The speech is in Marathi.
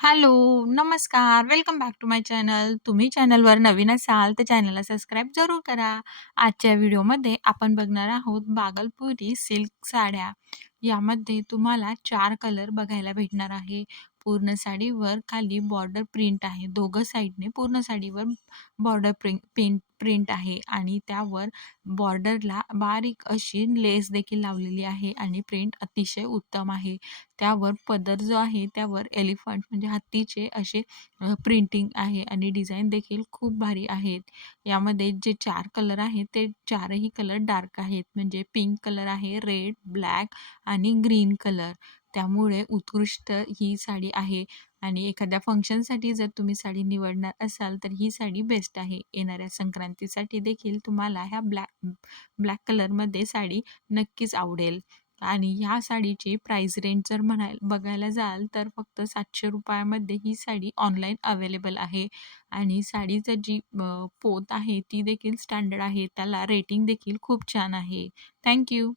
हॅलो, नमस्कार. Welcome back to my channel. तुम्ही चॅनलवर नवीन असाल तर चॅनलला सबस्क्राईब जरूर करा. आजच्या व्हिडिओमध्ये आपण बघणार आहोत बागलपुरी सिल्क साड्या. यामध्ये तुम्हाला 4 कलर बघायला भेटणार आहे. पूर्ण साडीवर खाली बॉर्डर प्रिंट आहे. दोघं साईडने पूर्ण साडीवर बॉर्डर प्रिंट प्रिंट प्रिंट आहे आणि त्यावर बॉर्डरला बारीक अशी लेस देखील लावलेली आहे आणि प्रिंट अतिशय उत्तम आहे. त्यावर पदर जो आहे त्यावर एलिफंट म्हणजे हत्तीचे असे प्रिंटिंग आहे आणि डिझाईन देखील खूप भारी आहेत. यामध्ये जे चार कलर आहेत ते चारही कलर डार्क आहेत. म्हणजे पिंक कलर आहे, रेड, ब्लॅक आणि ग्रीन कलर. त्यामुळे उत्कृष्ट ही साडी आहे आणि एखाद्या फंक्शनसाठी जर तुम्ही साडी निवडणार असाल तर ही साडी बेस्ट आहे. येणाऱ्या संक्रांतीसाठी देखील तुम्हाला ह्या ब्लॅक ब्लॅक कलरमध्ये साडी नक्कीच आवडेल. आणि ह्या साडीची प्राइस रेंज जर म्हणाय बघायला जाल तर फक्त सातशे रुपयामध्ये ही साडी ऑनलाईन अवेलेबल आहे आणि साडीचं जी पोत आहे ती देखील स्टँडर्ड आहे. त्याला रेटिंग देखील खूप छान आहे. थँक्यू